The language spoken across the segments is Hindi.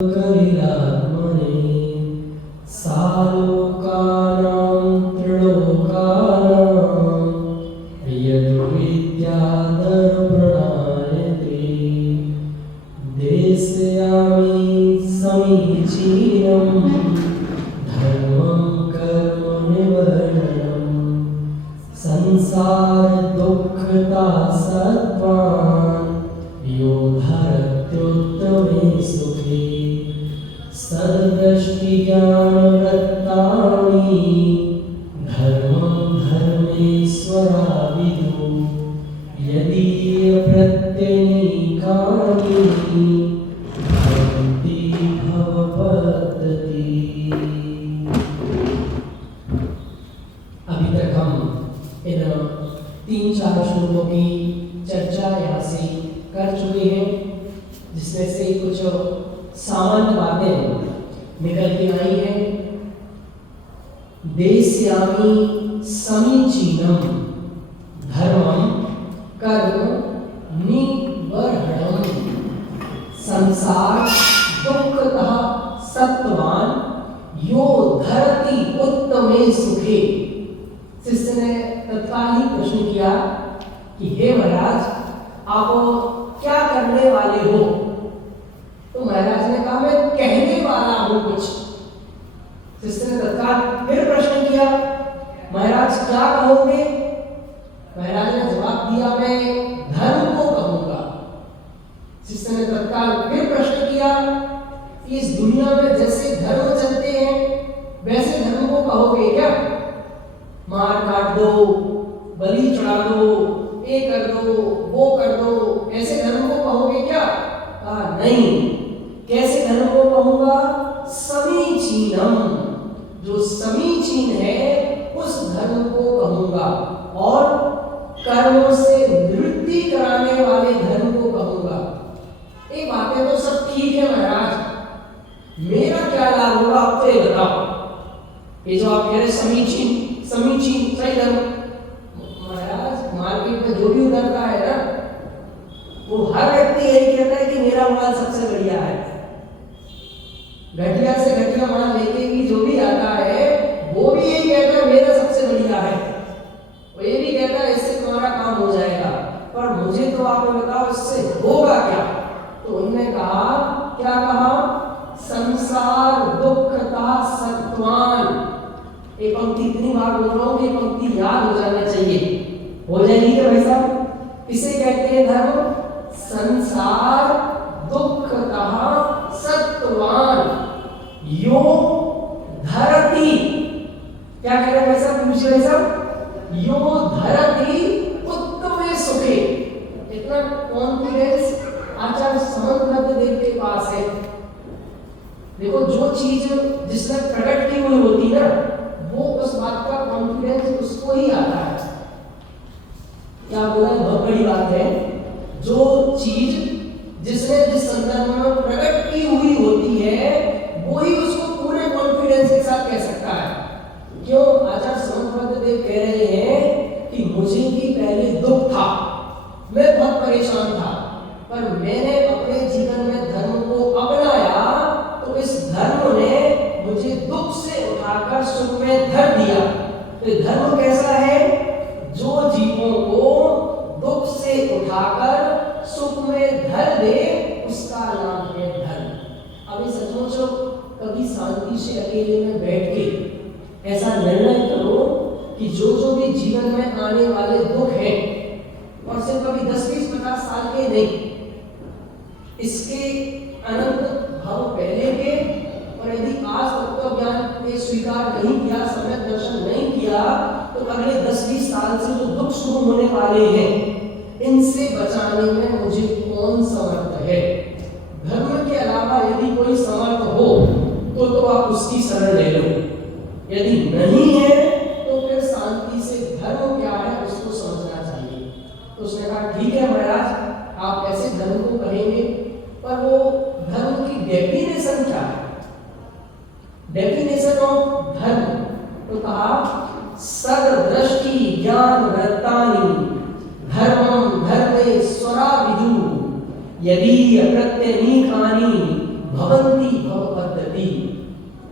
कलिलात्मने सालोकानां त्रिलोकानां यद्विद्याधरप्रणायते देशयामि समीचीनं धर्मं कर्म निवर्णनं संसार दुःखता सत्त्वान् यो धरत्युत्तमे सुखे सद्दृष्टि ज्ञानवृत्तानि धर्मं धर्मेश्वराविदु यदि प्रत्यनीकानि भवन्ति भवपद्धति। अभी तक हम इन 3-4 श्लोकों की चर्चा यहाँ से कर चुके हैं, जिसमें से कुछ सामान्य बातें निकल के आई हैं। देस्यामि समीचीनम धर्मम कर्म निवर्हणम संसार दुःखतः सत्त्वान् यो धरति उत्तमे सुखे। शिष्य ने तत्काल ही प्रश्न किया कि हे महाराज, आप क्या करने वाले हो? तो महाराज ने कहा मैं कहने वाला हूं कुछ। शिष्य ने तत्काल फिर प्रश्न किया, महाराज क्या कहोगे? महाराज ने जवाब दिया मैं धर्म को कहूंगा। शिष्य ने तत्काल फिर प्रश्न किया कि इस दुनिया में जैसे धर्म चलते हैं वैसे धर्म को कहोगे क्या? मार काट दो, बलि चढ़ा दो, ये कर दो, वो कर दो, ऐसे धर्म को कहोगे क्या? कहा नहीं। कैसे धर्म को कहूंगा? समीचीनम, जो समीचीन है उस धर्म को कहूंगा, और कर्मों से निवृत्ति कराने वाले धर्म को कहूंगा। ये बातें तो सब ठीक है महाराज, मेरा क्या लाभ होगा आप तो ये बताओ। ये जो आप कह रहे समीचीन समीचीन सही धर्म, महाराज मार्केट में जो भी उतरता है ना, वो हर व्यक्ति यही कहता है कि मेरा माल सबसे बढ़िया है। घटिया से घटिया माल लेके भी जो भी आता है वो भी यही कहता है मेरा सबसे बढ़िया है। वो ये भी कहता है इससे तुम्हारा काम हो जाएगा, पर मुझे तो आप बताओ इससे होगा क्या? तो उन्होंने कहा, क्या कहा? संसार दुःखता सत्त्वान्। एक पंक्ति इतनी बार बोल रहा हूं कि पंक्ति याद हो जाना चाहिए। हो जाएगी क्या भाई साहब? इसे कहते हैं धर्म। संसार दुःखतः सत्त्वान् यो धरति। क्या कह रहे हैं भाई साहब? पूछिए भाई साहब। यो धरति उत्तमे सुखे। इतना कॉन्फिडेंस आचार्य समन्वय देव के पास है। देखो, जो चीज जिसमें प्रकट की हुई होती ना, वो उस बात का कॉन्फिडेंस उसको ही आता है। क्या बोला है? बहुत बड़ी बात है। जो चीज जिसने जिस संदर्भ में प्रकट की हुई होती है वो ही उसको पूरे कॉन्फिडेंस के साथ कह सकता है। क्यों? आचार्य समन्वय देव कह रहे हैं कि मुझे भी पहले दुख था, मैं बहुत परेशान था, पर मैंने अपने जीवन में धर्म को अपनाया तो इस धर्म ने मुझे दुख से उठाकर सुख में धर दिया। तो धर्म कैसा है? जो जीवों को दुख से उठाकर सुख में धर दे, उसका नाम है धर्म। अभी सचमुच कभी शांति से अकेले में बैठ के ऐसा निर्णय करो कि जो भी जीवन में आने वाले दुख हैं, और सिर्फ कभी 10-20-50 साल के नहीं, इसके अनंत भाव पहले के, और यदि आज तत्व ज्ञान ने स्वीकार नहीं किया, समय दर्शन नहीं किया, तो अगले 10-20 साल से जो दुख शुरू होने वाले हैं, इनसे बचाने में मुझे कौन समर्थ है? धर्म के अलावा यदि कोई समर्थ हो तो आप उसकी शरण ले लो। यदि नहीं है तो फिर शांति से धर्म क्या है उसको समझना चाहिए। तो उसने कहा ठीक है महाराज, आप ऐसे धर्म को कहेंगे, पर वो धर्म की डेफिनेशन क्या है? डेफिनेशन ऑफ धर्म तो कहा सद्दृष्टि ज्ञान वृत्तानि धर्मं धर्मेश्वराविदु यदि प्रत्यनीकानि भवन्ति भव पद्धति।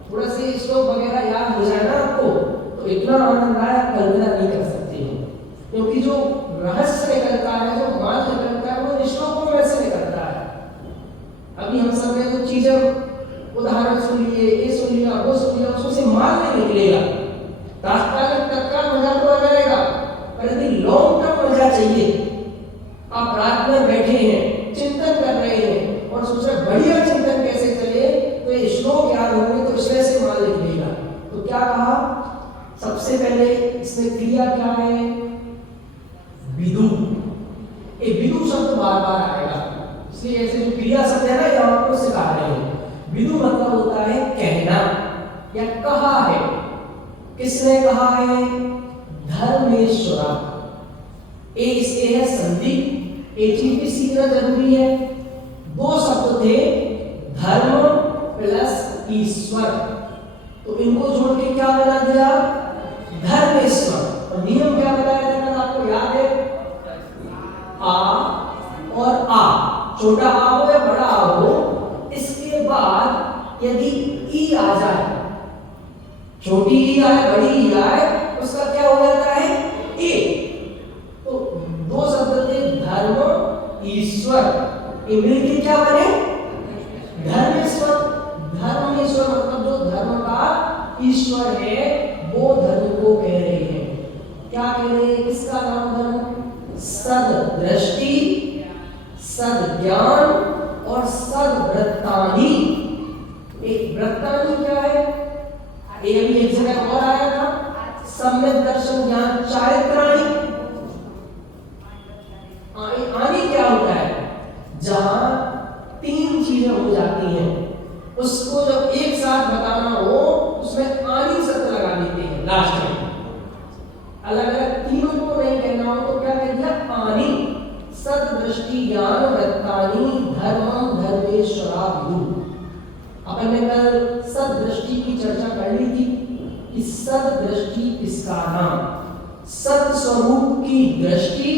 थोड़ा से श्लोक वगैरह याद हो जाए ना आपको तो इतना आनंद आया कल्पना नहीं कर सकते हो, क्योंकि जो रहस्य निकलता है, जो मान निकलता है, वो श्लोकों में से निकलता है। अभी हम सब ने जो चीजें उदाहरण सुन लिए, ये सुन लिया, वो सुन लिया, उसमें से मान नहीं निकलेगा। तात्कालिक तत्काल मजा तो आ जाएगा, पर यदि लॉन्ग टर्म मजा चाहिए, आप रात में बैठे हैं, चिंतन कर रहे हैं और सोच रहे बढ़िया चिंतन कैसे चले, तो ये श्लोक याद होंगे तो इसमें से मान निकलेगा। तो क्या कहा, सबसे पहले इसमें क्रिया क्या है, विदु। ये विदु शब्द बार बार आएगा, इसलिए ऐसे जो क्रिया शब्द है ना, ये आपको सिखा रहे हैं। विदु मतलब होता है कहना या कहा है। किसने कहा है, धर्मेश्वरा। इसके है संधि, एक चीज भी सीखना जरूरी है। दो शब्द थे, धर्म प्लस ईश्वर, तो इनको जोड़ के क्या बना दिया, धर्मेश्वर। और नियम क्या बताया था कल आपको याद है, आ और आ, छोटा आ हो या बड़ा आ हो, इसके बाद यदि ई आ जाए, छोटी ई आए बड़ी ई आए, उसका क्या हो जाता है, ए। तो दो शब्द थे, धर्म ईश्वर, ये मिलके क्या बने, धर्मेश्वर। धर्मेश्वर मतलब जो धर्म का ईश्वर है, वो धर्म को कह रहे हैं। क्या कह रहे हैं, किसका नाम धर्म, सद दृष्टि, सद ज्ञान और सद वृत्तानि। एक वृत्तानि क्या है, ये अभी एक जगह और आया था, सम्यक दर्शन ज्ञान चारित्राणि। आनी क्या होता है, जहां तीन चीजें हो जाती हैं, उसको जब एक साथ बताना हो उसमें आनी शब्द लगा देते हैं लास्ट में। अलग अलग तीनों को नहीं कहना हो तो क्या कह दिया, आनी। सद दृष्टि ज्ञान वृत्तानि धर्मम धर्मेश्वरा विदु। अपन ने कल सद दृष्टि की चर्चा कर ली थी कि सद दृष्टि किसका नाम, सत स्वरूप की दृष्टि,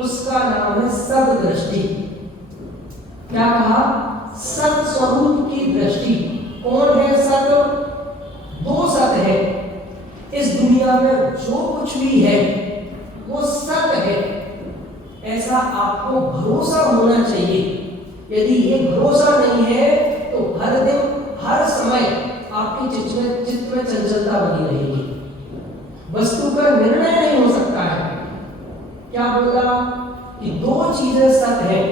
उसका नाम है सद दृष्टि। क्या कहा, सत स्वरूप की दृष्टि। कौन है सत, दो सत है इस दुनिया में, जो कुछ भी है वो सत है, ऐसा आपको भरोसा होना चाहिए। यदि ये भरोसा नहीं है तो हर दिन हर समय आपके चित्त में चंचलता बनी रहेगी, वस्तु का निर्णय नहीं हो सकता है। क्या बोला कि दो चीजें सत है,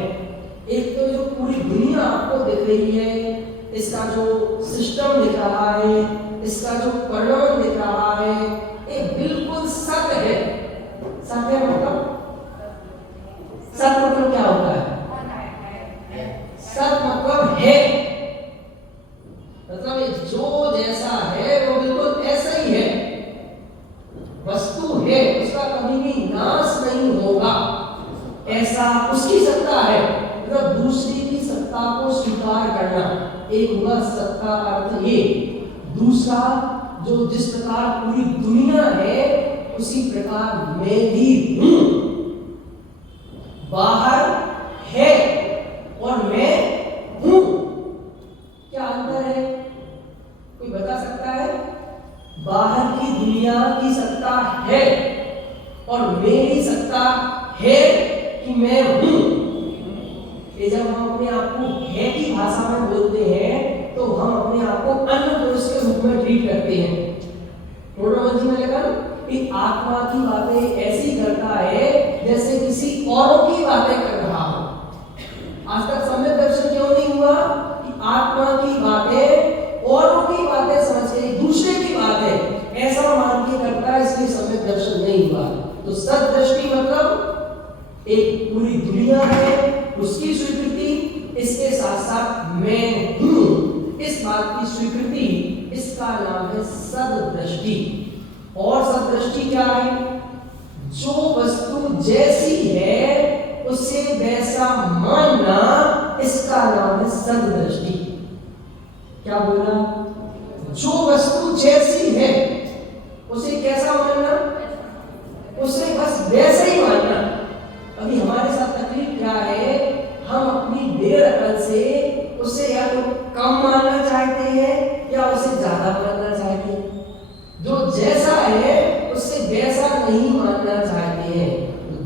एक तो जो पूरी दुनिया आपको दिख रही है, इसका जो सिस्टम दिख रहा है, इसका जो परिणाम दिख रहा है, ये बिल्कुल सत है। सत है मतलब, सत मतलब क्या होता है, सत मतलब है, मतलब जो जैसा है वो बिल्कुल ऐसा ही है, वस्तु है, उसका कभी भी नाश नहीं होगा, ऐसा उसकी सत्ता है। मतलब दूसरी की सत्ता को स्वीकार करना, एक हुआ सत्ता अर्थ ये, दूसरा जो जिस प्रकार पूरी दुनिया है उसी प्रकार मैं भी हूं, बाहर है और मैं हूं। क्या अंतर है, कोई बता सकता है, बाहर की दुनिया की सत्ता है और मेरी सत्ता है कि मैं हूं। ये जब हम अपने आप को है की भाषा में बोलते हैं तो हम अपने आप को अन्य पुरुष के रूप में ट्रीट करते हैं। जी ने लिखा कि आत्मा की बातें ऐसी करता है जैसे किसी औरों की बातें कर रहा हो। आज तक सम्यक दर्शन क्यों नहीं हुआ कि आत्मा की बातें औरों की बातें समझ के दूसरे की बातें ऐसा मान के करता है, इसलिए सम्यक दर्शन नहीं हुआ। तो सत दृष्टि मतलब एक पूरी दुनिया है उसकी स्वीकृति, इसके साथ साथ मैं हूं इस बात की स्वीकृति, इसका नाम है सद्दृष्टि। और सद्दृष्टि क्या है, जो वस्तु जैसी है उसे वैसा मानना, इसका नाम है सद्दृष्टि। क्या बोला, जो वस्तु जैसी है उसे कैसा मानना, उसे बस वैसे ही मानना। अभी हमारे साथ तकलीफ क्या है, हम अपनी देर अकल से उसे या तो क्या उसे ज्यादा मानना चाहते हैं, जो जैसा है उससे वैसा नहीं मानना चाहते हैं।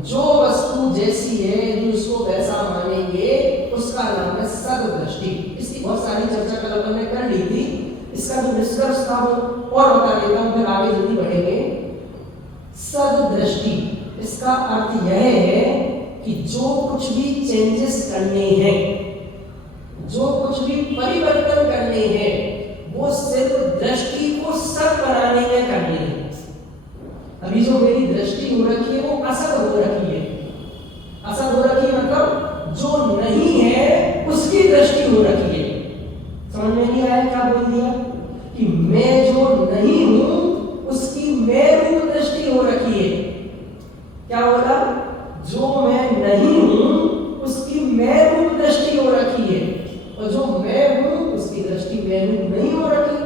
जो वस्तु जैसी है जो उसको वैसा मानेंगे उसका नाम है सद्दृष्टि। इसकी बहुत सारी चर्चा कल अपन ने कर ली थी। इसका जो निष्कर्ष था वो और बता देता हूं, फिर आगे जल्दी बढ़ेंगे। सद्दृष्टि इसका अर्थ यह है कि जो कुछ भी चेंजेस करने हैं, जो कुछ भी परिवर्तन करने हैं, वो सिर्फ दृष्टि को सत बनाने में करनी है। अभी जो मेरी दृष्टि हो रखी है वो असत हो रखी है। असत हो रखी है मतलब जो नहीं है उसकी दृष्टि हो रखी है। समझ में नहीं आया क्या बोल दिया कि मैं जो नहीं हूं उसकी मैं रूप दृष्टि हो रखी है। क्या बोला? जो मैं नहीं हूं उसकी मैं रूप दृष्टि हो रखी है, और जो मैं हूं उसकी दृष्टि मैं रूप नहीं हो रखी।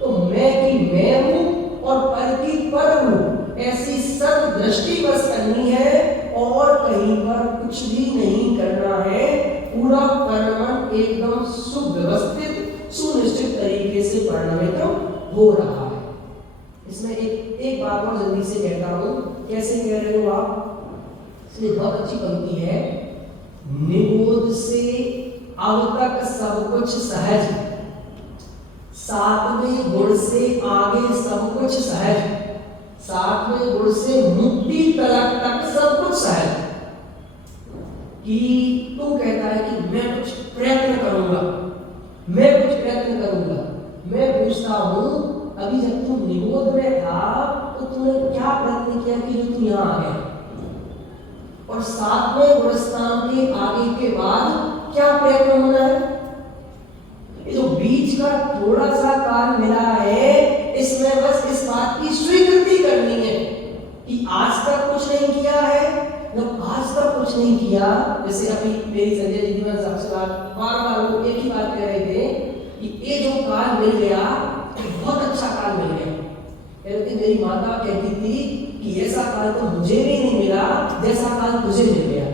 तो मैं की मैं रूप और पर की पर रूप ऐसी सद दृष्टि बस करनी है और कहीं पर कुछ भी नहीं करना है। पूरा परिणाम एकदम सुव्यवस्थित सुनिश्चित तरीके से परिणामित हो रहा है। इसमें एक बात और जल्दी से कहता हूं, कैसे कह रहे हो आप? इसलिए बहुत अच्छी पंक्ति है, निबोध से अब तक सब कुछ सहज, सातवें गुण से आगे सब कुछ सहज, सातवें गुण से मुक्ति तक सब कुछ सहज। कि तू कहता है कि मैं कुछ प्रयत्न करूंगा, मैं कुछ प्रयत्न करूंगा। मैं पूछता हूं अभी जब तू निबोध में था तो तूने क्या प्रयत्न किया कि जो तू यहाँ आ गया? और सातवें गुणस्थान के आगे के बाद क्या प्रयत्न होना है? ये जो बीच का थोड़ा सा काल मिला है इसमें बस इस बात की स्वीकृति करनी है कि आज तक कुछ नहीं किया है। जब आज तक कुछ नहीं किया, जैसे अभी मेरी संजय जी ने सबसे बार वो एक ही बात कह रहे थे कि ये जो काल मिल गया बहुत अच्छा काल मिल गया। कहती मेरी माता कहती थी कि ऐसा काल तो मुझे भी नहीं मिला जैसा काल तुझे मिल गया।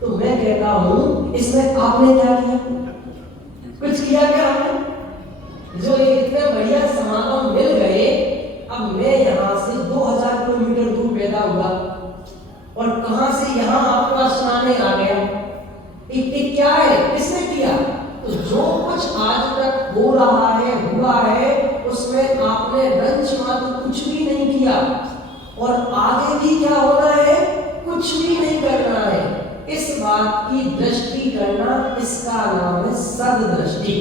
तो मैं कहता हूं इसमें आपने क्या किया? कुछ किया क्या आपने? जो ये इतने बढ़िया समागम मिल गए, अब मैं यहाँ से 2000 किलोमीटर दूर पैदा हुआ और कहां से यहाँ आपके पास सुनाने आ गया। एक क्या है? किसने किया? तो जो कुछ आज तक हो रहा है हुआ है उसमें आपने रंच मात्र कुछ भी नहीं किया, और आगे भी क्या होना है? कुछ भी नहीं करना है। इस बात की दृष्टि करना, इसका नाम है सद्दृष्टि।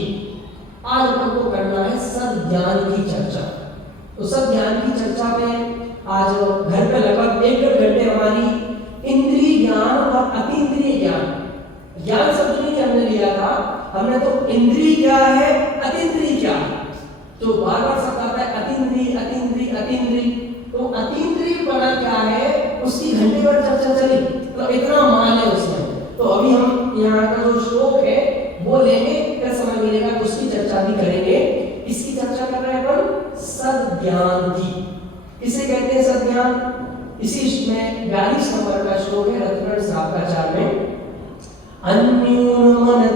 आज हमको करना है सद ज्ञान की चर्चा। तो सद ज्ञान की चर्चा में आज घर पे लगभग 1 घंटे हमारी इंद्रिय ज्ञान और अतीन्द्रिय ज्ञान, ज्ञान शब्द नहीं हमने लिया था, हमने तो इंद्रिय क्या है अतीन्द्रिय क्या है, तो बार बार शब्द आता है अतीन्द्रिय अतीन्द्रिय अतीन्द्रिय। तो अतीन्द्रिय बना क्या है उसकी घंटे भर चर्चा चली, तो इतना मान है उसमें। तो अभी हम यहाँ का जो श्लोक है वो लेंगे, फिर समय मिलेगा तो उसकी चर्चा भी करेंगे। इसकी चर्चा कर रहे हैं अपन सद्ज्ञान की। किसे कहते हैं सद्ज्ञान? इसी में 42 नंबर का श्लोक है रत्न शाखाचार में, अन्यूनमनतिरिक्तम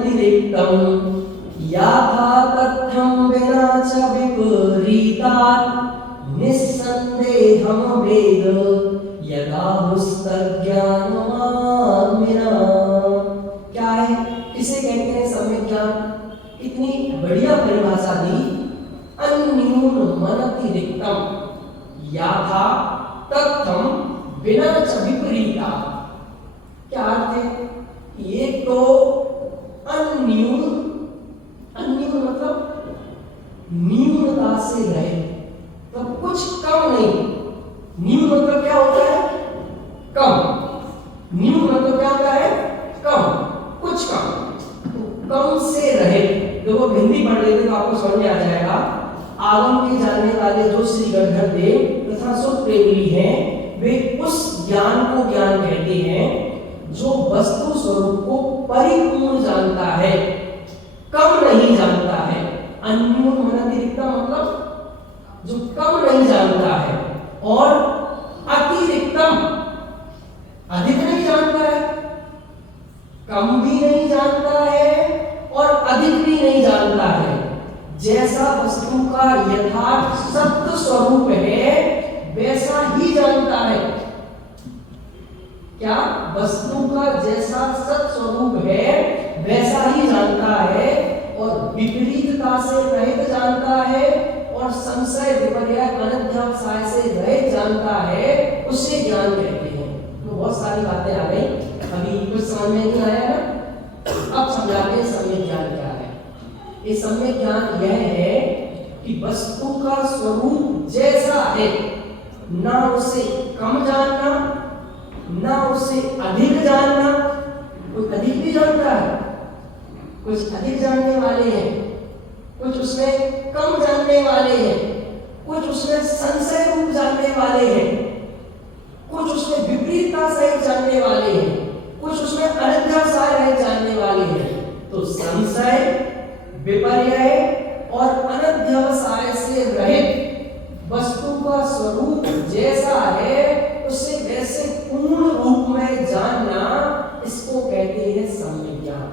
याथा तथ्यं विना च विपरीतात् निस्संदेहं वेद यदा हुस्तज्ञानमात्मना। क्या है? किसे कहते हैं सम्यक ज्ञान? इतनी बढ़िया परिभाषा दी, अन्यूनमनतिरिक्तम याथा तथ्यं विना च विपरीतात्। क्या अर्थ है? एक तो अन्यून, अन्यून मतलब न्यूनता से रहे, तो कुछ कम नहीं। न्यून मतलब क्या होता है? कम। न्यून मतलब क्या होता है? कम, कुछ कम। तो कम से रहे। देखो हिंदी पढ़ लेते तो आपको समझ में आ जाएगा। आगम के जानने वाले जो श्री गणधर देव तथा सुख प्रेमी हैं, वे उस ज्ञान को ज्ञान कहते हैं जो वस्तु स्वरूप को परिपूर्ण जानता है, कम नहीं जानता है। अन्यून मनतिरिक्त मतलब जो कम नहीं जानता है, और अतिरिक्तम अधिक नहीं जानता है। कम भी नहीं जानता है और अधिक भी नहीं जानता है। जैसा वस्तु का यथार्थ सत्य स्वरूप है वैसा ही जानता है। क्या? वस्तु का जैसा सत्य स्वरूप है वैसा ही जानता है और विपरीतता से रहित जानता है और संशय विपर्य अनध्यावसाय से रहित जानता है, उसे ज्ञान कहते हैं। तो बहुत सारी बातें आ गई, अभी कुछ समझ में नहीं आया ना, अब समझाते हैं सम्यक ज्ञान क्या है। ये सम्यक ज्ञान यह है कि वस्तु का स्वरूप जैसा है, ना उसे कम जानना ना उसे अधिक जानना। कोई अधिक भी जानता है, कुछ अधिक जानने वाले हैं, कुछ उसमें कम जानने वाले हैं, कुछ उसमें संशय रूप जानने वाले हैं, कुछ उसमें विपरीतता सहित जानने वाले हैं, कुछ उसमें अनध्यावसाय रहित जानने वाले हैं। तो संशय, विपर्य और अनध्यावसाय से रहित वस्तु का स्वरूप जैसा है उसे वैसे पूर्ण रूप में जानना, इसको कहते हैं सम्यक ज्ञान।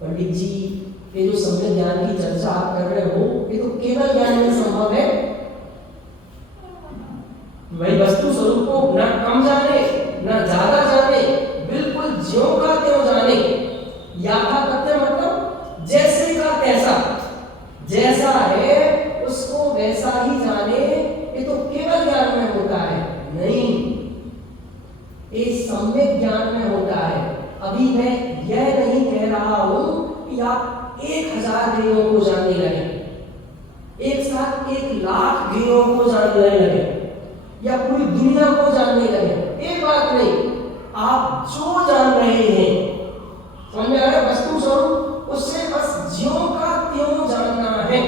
पंडित जी, ये जो सम्यक ज्ञान की चर्चा आप कर रहे हो, ये तो केवल ज्ञान में संभव है। वही वस्तु स्वरूप को ना कम जाने ना ज्यादा जाने, बिल्कुल ज्यों का त्यों जाने। यथा तथ्य मतलब जैसे का तैसा, जैसा है उसको वैसा ही जाने, ये तो केवल ज्ञान में होता है। नहीं, ये सम्यक ज्ञान में होता है। अभी मैं यह नहीं कह रहा हूं कि आप 1000 ज्ञेयों को जानने लगे, एक साथ 1,00,000 ज्ञेयों को जानने लगे या पूरी दुनिया को जानने लगे। एक बात नहीं, आप जो जान रहे हैं, समझ में आ रहा है, वस्तु स्वरूप उससे बस ज्यों का त्यों जानना है,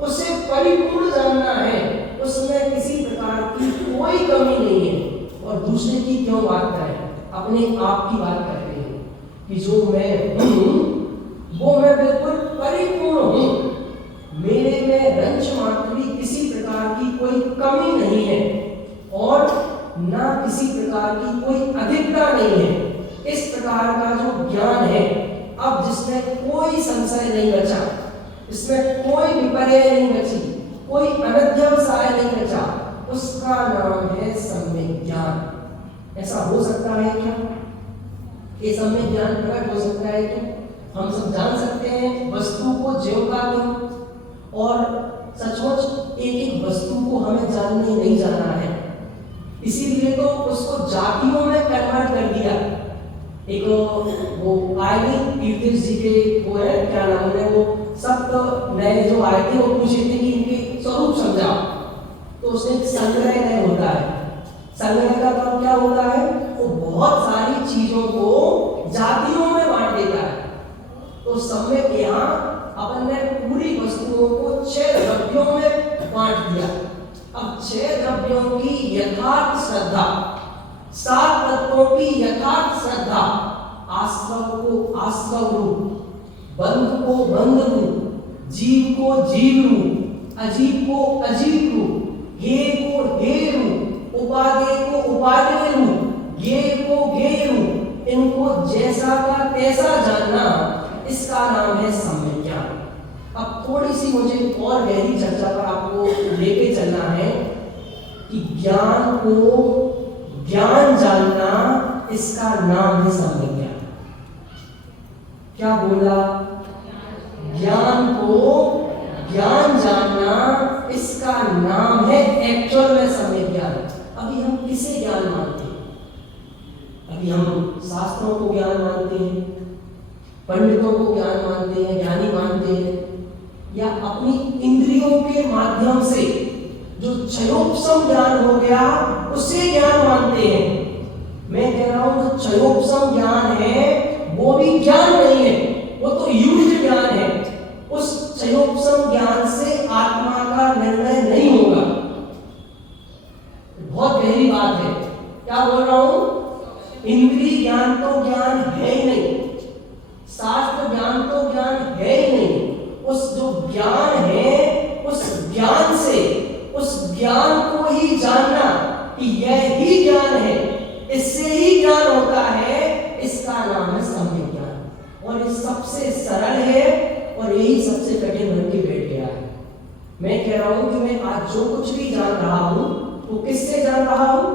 उसे परिपूर्ण जानना है, उसमें किसी प्रकार की कोई कमी नहीं है। और दूसरे की क्यों बात करें, अपने आप की बात करते हैं कि जो मैं हूं वो मैं बिल्कुल परिपूर्ण हूं, मेरे में रंच मात्र भी किसी प्रकार की कोई कमी नहीं है और ना किसी प्रकार की कोई अधिकता नहीं है। इस प्रकार का जो ज्ञान है, अब जिसमें कोई संशय नहीं बचा, इसमें कोई विपर्य नहीं बची, कोई अनध्यावसाय नहीं बचा, उसका नाम है सम्यक ज्ञान। ऐसा हो सकता है क्या? ये सम्यक ज्ञान प्रकट हो सकता है क्या? हम सब जान सकते हैं वस्तु को ज्यों का त्यों, और सचमुच एक एक वस्तु को हमें जानने नहीं जाना है, इसीलिए तो उसको जातियों में कन्वर्ट कर दिया। एक वो आए नहीं तीर्थेश जी के, वो है क्या नाम है, वो सब नए जो आए थे वो पूछे थे कि इनके स्वरूप समझाओ, तो उसने एक संग्रह होता है। संग्रह का काम क्या होता है? वो बहुत सारी चीजों को जातियों में बांट देता है। तो सम्यक यहाँ अपन ने पूरी वस्तुओं को 6 द्रव्यों में बांट दिया। अब 6 द्रव्यों की यथार्थ श्रद्धा, 7 तत्वों की यथार्थ श्रद्धा, आश्रव को आश्रव रूप, बंध को बंध रूप, जीव को जीव रूप, अजीब को अजीब रूप, हे को हे रूप, उपादेय को उपादेय रूप, ज्ञेय को ज्ञेय रूप, इनको जैसा का तैसा जानना, इसका नाम है सम्यक ज्ञान। अब थोड़ी सी मुझे और गहरी चर्चा पर आपको लेके चलना है कि ज्ञान को ज्ञान जानना, इसका नाम है सम्यक ज्ञान। क्या बोला? ज्ञान को ज्ञान जानना, इसका नाम है एक्चुअल में सम्यक ज्ञान। अभी हम किसे ज्ञान मानते हैं? अभी हम शास्त्रों को ज्ञान मानते हैं, पंडितों को ज्ञान मानते हैं, ज्ञानी मानते हैं, या अपनी इंद्रियों के माध्यम से जो क्षयोपशम ज्ञान हो गया उसे ज्ञान मानते हैं। मैं कह रहा हूं जो क्षयोपशम ज्ञान है वो भी ज्ञान नहीं है, वो तो यूज ज्ञान है। उस क्षयोपशम ज्ञान से आत्मा का निर्णय नहीं होगा। बहुत गहरी बात है। क्या बोल रहा हूं? इंद्रिय ज्ञान तो ज्ञान है ही नहीं, शास्त्र ज्ञान तो ज्ञान है ही नहीं। उस जो ज्ञान है, उस ज्ञान से, उस ज्ञान को ही जानना कि यह ही ज्ञान है, इससे ही ज्ञान होता है, इसका नाम है सम्यक ज्ञान। और ये सबसे सरल है और यही सबसे कठिन बन के बैठ गया मैं कह रहा हूं कि मैं आज जो कुछ भी जान रहा हूं वो किससे जान रहा हूं?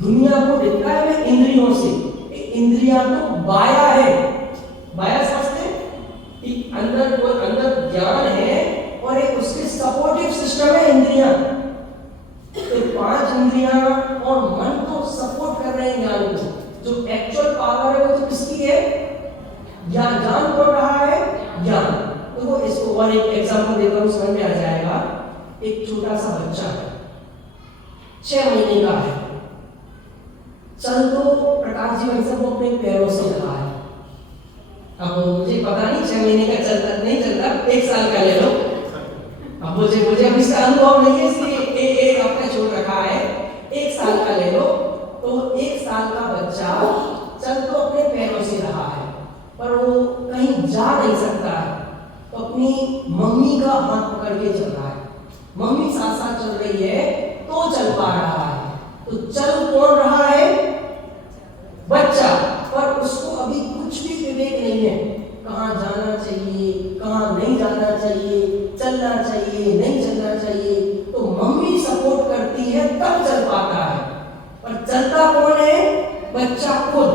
दुनिया को देखता है मैं इंद्रियों से। इंद्रियां तो बाया है, बाया समझते हैं कि अंदर ज्ञान है और एक उसके सपोर्टिव सिस्टम है इंद्रियां। तो 5 इंद्रियां और मन तो सपोर्ट कर रहे हैं ज्ञान को। जो एक्चुअल पावर है वो तो किसकी है? ज्ञान। जान कौन रहा है? ज्ञान। तो वो इसको और एक एग्जांपल देता हूं, समझ में आ जाएगा। एक छोटा सा बच्चा है, 6 महीने का है, चल तो प्रकाश जी भाई साहब वो अपने पैरों से रहा है। अब मुझे पता नहीं 6 महीने का चलता नहीं चलता, 1 साल का ले लो। अब मुझे अब इसका अनुभव नहीं है, इसलिए आपने छोड़ रखा है। 1 साल का ले लो। तो 1 साल का बच्चा चल तो अपने पैरों से रहा है, पर वो कहीं जा नहीं सकता है, तो अपनी मम्मी का हाथ पकड़ के चल रहा है। मम्मी साथ साथ चल रही है तो चल पा रहा है। तो चल कौन रहा है? बच्चा। पर उसको अभी कुछ भी विवेक नहीं है, कहाँ जाना चाहिए, कहाँ नहीं जाना चाहिए, चलना चाहिए, नहीं चलना चाहिए। तो मम्मी सपोर्ट करती है तब चल पाता है, पर चलता कौन है? बच्चा खुद।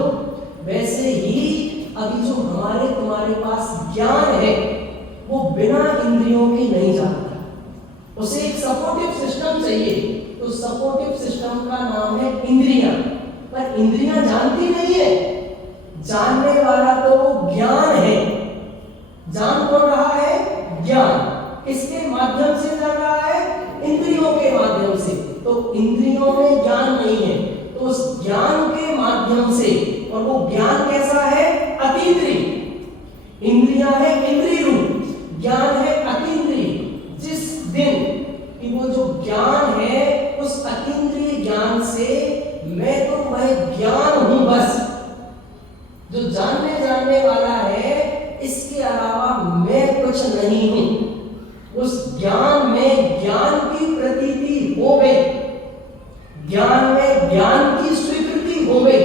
वैसे ही अभी जो हमारे तुम्हारे पास ज्ञान है वो बिना इंद्रियों के नहीं जाता, उसे एक सपोर्टिव सिस्टम चाहिए। तो सपोर्टिव सिस्टम का नाम है इंद्रियां। पर इंद्रियां जानती नहीं है, जानने वाला तो वो ज्ञान है। जान कौन रहा है? ज्ञान। किसके माध्यम से जान रहा है? इंद्रियों के माध्यम से। तो इंद्रियों में ज्ञान नहीं है, तो उस ज्ञान के माध्यम से, और वो ज्ञान कैसा है? अतीन्द्रिय। इंद्रियां है इंद्रिय रूप, ज्ञान है अतीन्द्रिय। जिस दिन कि वो जो ज्ञान है उस अतीन्द्रिय ज्ञान से मैं तो वह ज्ञान हूं बस, जो जानने वाला है, इसके अलावा मैं कुछ नहीं हूं। उस ज्ञान में ज्ञान की प्रतीति हो गई, ज्ञान में ज्ञान की स्वीकृति हो गई,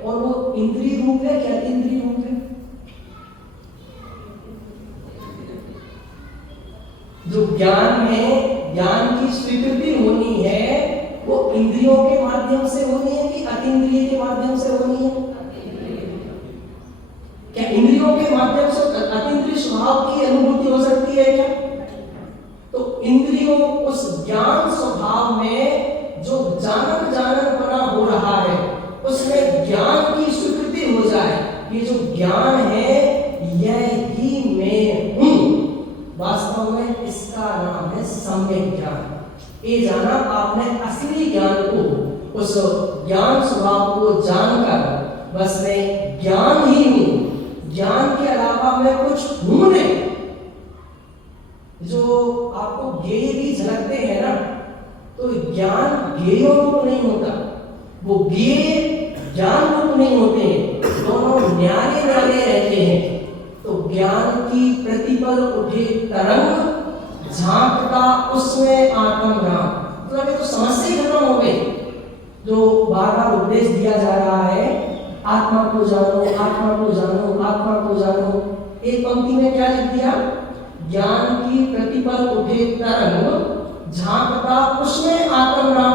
और वो इंद्रिय रूप है क्या? इंद्रिय रूप है। जो ज्ञान में ज्ञान की स्वीकृति होनी है वो इंद्रियों के माध्यम से होनी है कि अतीन्द्रिय के माध्यम से होनी है? क्या इंद्रियों के माध्यम से अतीन्द्रिय स्वभाव की अनुभूति हो सकती है क्या? तो इंद्रियों उस ज्ञान स्वभाव में जो जानन बना हो रहा है उसमें ज्ञान की स्वीकृति हो जाए, ये जो ज्ञान है यह ही मैं हूं। वास्तव में इसका नाम है सम्यक ज्ञान। ये जाना आपने असली ज्ञान को, उस ज्ञान स्वभाव को जानकर बस मैं ज्ञान ही हूं, ज्ञान के अलावा मैं कुछ हूं नहीं। जो आपको ज्ञेय भी झलकते हैं ना, तो ज्ञान ज्ञेय रूप नहीं होता, वो ज्ञेय ज्ञान रूप नहीं होते, दोनों न्यारे न्यारे रहते हैं। तो ज्ञान की प्रतिपल उठे तरंग, झांकता उसमें आत्म राम। मतलब ये तो समस्या ही खत्म हो गई। जो बार बार उपदेश दिया जा रहा है, आत्मा को जानो, आत्मा को जानो, आत्मा को जानो, एक पंक्ति में क्या लिख दिया? ज्ञान की प्रतिपल उठे तरंग, झांकता उसमें आत्म राम।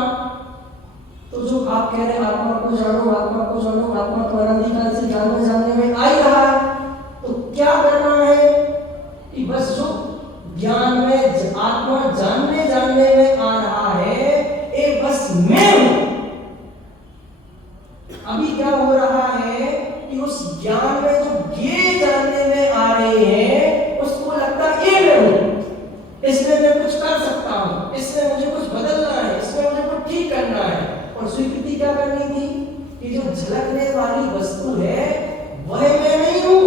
तो जो आप कह रहे हैं आत्मा को जानो, आत्मा को जानो, आत्मा तो अनादिकाल से जानने में आ ही रहा है, तो क्या करना है कि बस जो ज्ञान में आत्मा जानने में आ रहा है, ये बस मैं हूं। अभी क्या हो रहा है कि उस ज्ञान में जो ज्ञेय जानने में आ रहे हैं उसको लगता है ये मैं हूं, इसमें मैं कुछ कर सकता हूं, इसमें मुझे कुछ बदलना है, इसमें मुझे कुछ ठीक करना है। और स्वीकृति क्या करनी थी कि जो झलकने वाली वस्तु है वह मैं नहीं हूं,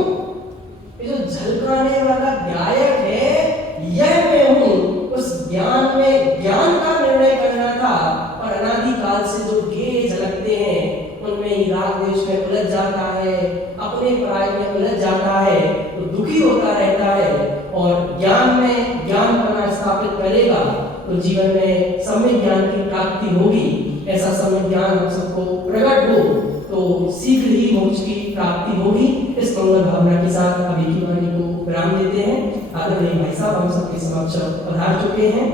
ये जो झलकाने वाला गायक है यह मैं हूं। उस ज्ञान में ज्ञान का निर्णय करना था, और अनादिकाल से जो ज्ञेय झलकते हैं उनमें ही राग देश में उलझ जाता है, अपने पराय में उलझ जाता है, तो दुखी होता रहता है। और ज्ञान में ज्ञान बना स्थापित करेगा तो जीवन में सम्यक ज्ञान की प्राप्ति होगी। ऐसा सम्यक ज्ञान हम सबको प्रकट हो तो शीघ्र ही मोक्ष की प्राप्ति होगी। इस मंगल भावना के साथ अभी की वाणी को विराम देते हैं। आदरणीय भाई साहब हम सबके समक्ष पधार चुके हैं,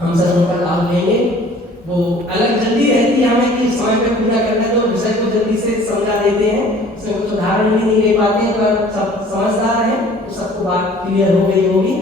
हम सब उनका लाभ लेंगे। वो अलग जल्दी रहती है हमें कि समय पे पूरा करना है तो विषय को जल्दी से समझा देते हैं, उसमें कुछ उदाहरण भी नहीं ले पाते हैं, पर सब समझदार हैं तो सबको बात क्लियर हो गई होगी।